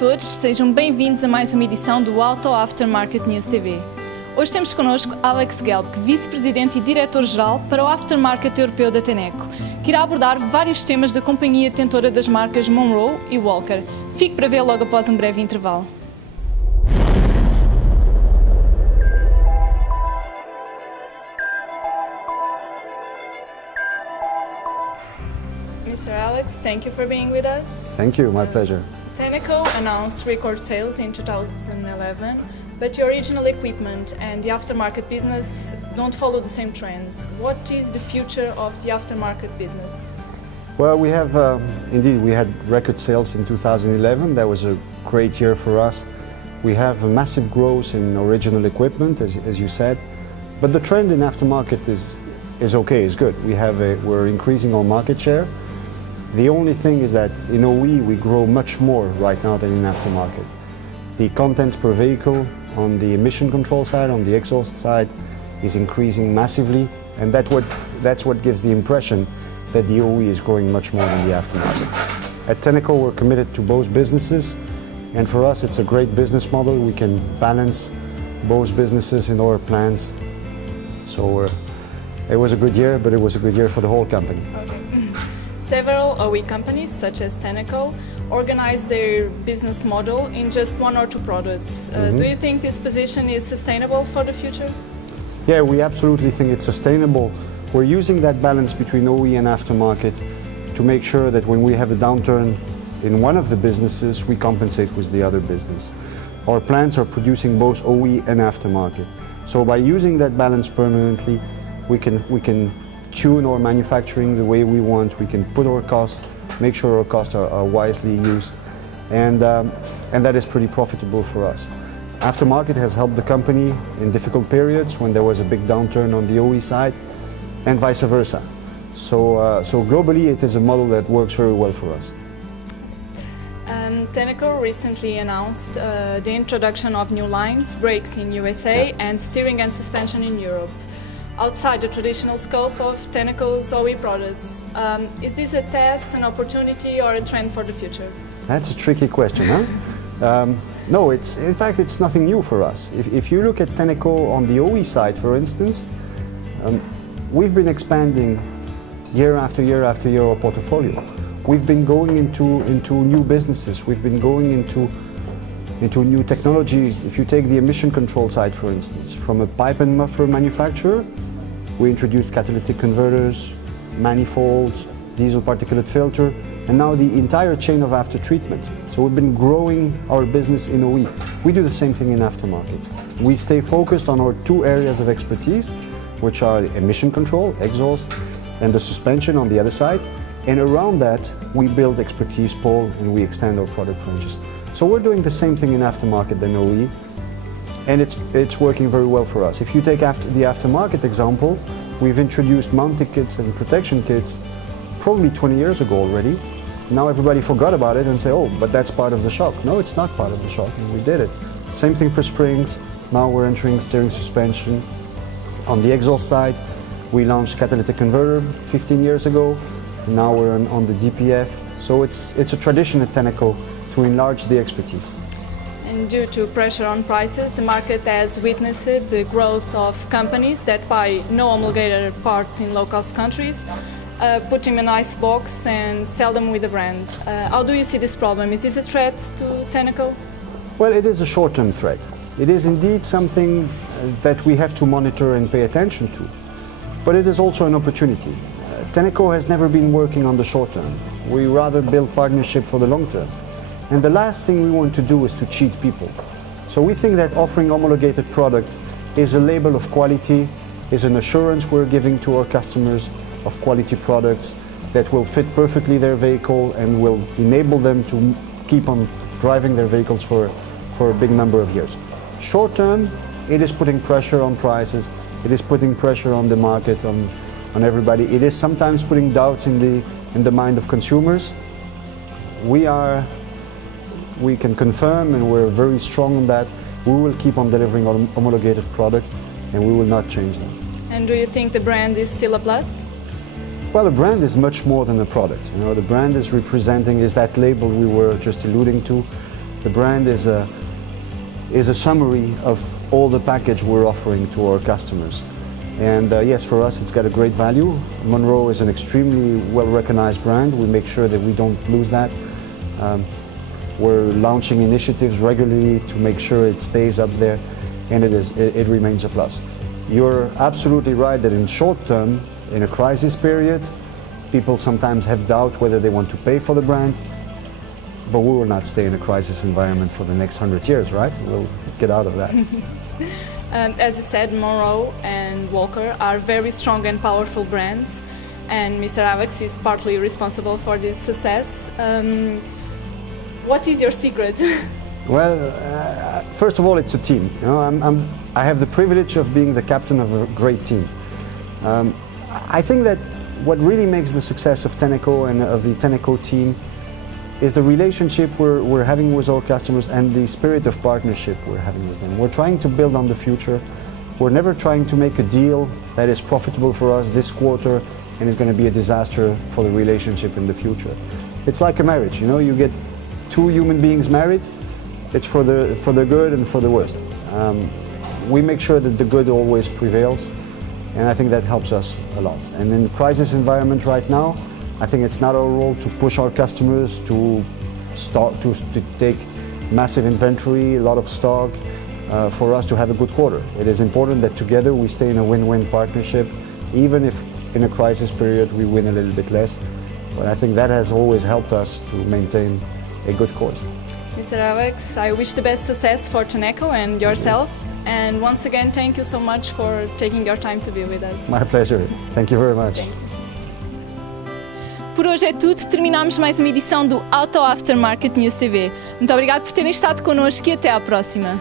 todos, sejam bem-vindos a mais uma edição do Auto Aftermarket News TV. Hoje temos connosco Alex Gelbcke, Vice-Presidente e Diretor-Geral para o Aftermarket Europeu da Tenneco, que irá abordar vários temas da companhia detentora das marcas Monroe e Walker. Fique para ver logo após um breve intervalo. Mr. Alex, thank you for being with us. Thank you, my pleasure. Tenneco announced record sales in 2011, but the original equipment and the aftermarket business don't follow the same trends. What is the future of the aftermarket business? Well, we have, indeed, we had record sales in 2011. That was a great year for us. We have a massive growth in original equipment, as you said, but the trend in aftermarket is okay, is good. We're increasing our market share. The only thing is that in OE we grow much more right now than in aftermarket. The content per vehicle on the emission control side, on the exhaust side, is increasing massively, and that's what gives the impression that the OE is growing much more than the aftermarket. At Tenneco we're committed to both businesses, and for us it's a great business model. We can balance both businesses in our plans. So it was a good year, but it was a good year for the whole company. Okay. Several OE companies, such as Tenneco, organize their business model in just one or two products. Do you think this position is sustainable for the future? Yeah, we absolutely think it's sustainable. We're using that balance between OE and aftermarket to make sure that when we have a downturn in one of the businesses, we compensate with the other business. Our plants are producing both OE and aftermarket. So by using that balance permanently, we can tune our manufacturing the way we want. We can put our costs, make sure our costs are wisely used, and that is pretty profitable for us. Aftermarket has helped the company in difficult periods when there was a big downturn on the OE side, and vice versa. So globally it is a model that works very well for us. Tenneco recently announced the introduction of new lines, brakes in USA and steering and suspension in Europe, outside the traditional scope of Tenneco's OE products. Is this a test, an opportunity, or a trend for the future? That's a tricky question, huh? No, in fact it's nothing new for us. If you look at Tenneco on the OE side, for instance, we've been expanding year after year after year our portfolio. We've been going into new businesses. We've been going into new technology. If you take the emission control side, for instance, from a pipe and muffler manufacturer, we introduced catalytic converters, manifolds, diesel particulate filter, and now the entire chain of after treatment. So we've been growing our business in OE. We do the same thing in aftermarket. We stay focused on our two areas of expertise, which are emission control, exhaust, and the suspension on the other side. And around that, we build expertise pool and we extend our product ranges. So we're doing the same thing in aftermarket than OE, and it's working very well for us. If you take the aftermarket example, we've introduced mounting kits and protection kits probably 20 years ago already. Now everybody forgot about it and say, oh, but that's part of the shock. No, it's not part of the shock, and we did it. Same thing for springs. Now we're entering steering suspension. On the exhaust side, we launched catalytic converter 15 years ago. Now we're on the DPF. So it's a tradition at Tenneco to enlarge the expertise. And due to pressure on prices, the market has witnessed the growth of companies that buy no homologated parts in low-cost countries, put them in a nice box and sell them with the brands. How do you see this problem? Is this a threat to Tenneco? Well, it is a short-term threat. It is indeed something that we have to monitor and pay attention to. But it is also an opportunity. Tenneco has never been working on the short term. We rather build partnership for the long term. And the last thing we want to do is to cheat people. So we think that offering homologated product is a label of quality, is an assurance we're giving to our customers of quality products that will fit perfectly their vehicle and will enable them to keep on driving their vehicles for a big number of years. Short term, it is putting pressure on prices, it is putting pressure on the market, on everybody. It is sometimes putting doubts in the mind of consumers. We can confirm, and we're very strong on that, we will keep on delivering on homologated product, and we will not change that. And do you think the brand is still a plus? Well, a brand is much more than a product. You know, the brand is that label we were just alluding to. The brand is a summary of all the package we're offering to our customers. And yes, for us it's got a great value. Monroe is an extremely well-recognized brand. We make sure that we don't lose that. We're launching initiatives regularly to make sure it stays up there, and it remains a plus. You're absolutely right that in short term, in a crisis period, people sometimes have doubt whether they want to pay for the brand, but we will not stay in a crisis environment for the next 100 years, right? We'll get out of that. As you said, Monroe and Walker are very strong and powerful brands, and Mr. Alex is partly responsible for this success. What is your secret? Well, first of all, it's a team. You know, I have the privilege of being the captain of a great team. I think that what really makes the success of Tenneco and of the Tenneco team is the relationship we're having with our customers and the spirit of partnership we're having with them. We're trying to build on the future. We're never trying to make a deal that is profitable for us this quarter and is going to be a disaster for the relationship in the future. It's like a marriage, you know, you get two human beings married, it's for the good and for the worst. We make sure that the good always prevails, and I think that helps us a lot. And in the crisis environment right now, I think it's not our role to push our customers to take massive inventory, a lot of stock, for us to have a good quarter. It is important that together we stay in a win-win partnership, even if in a crisis period we win a little bit less. But I think that has always helped us to maintain a good course. Mr. Alex, I wish the best success for Tenneco and yourself. And once again, thank you so much for taking your time to be with us. My pleasure. Thank you very much. Por hoje é tudo, terminamos mais uma edição do Auto Aftermarket News TV. Muito obrigado por terem estado connosco e até à próxima.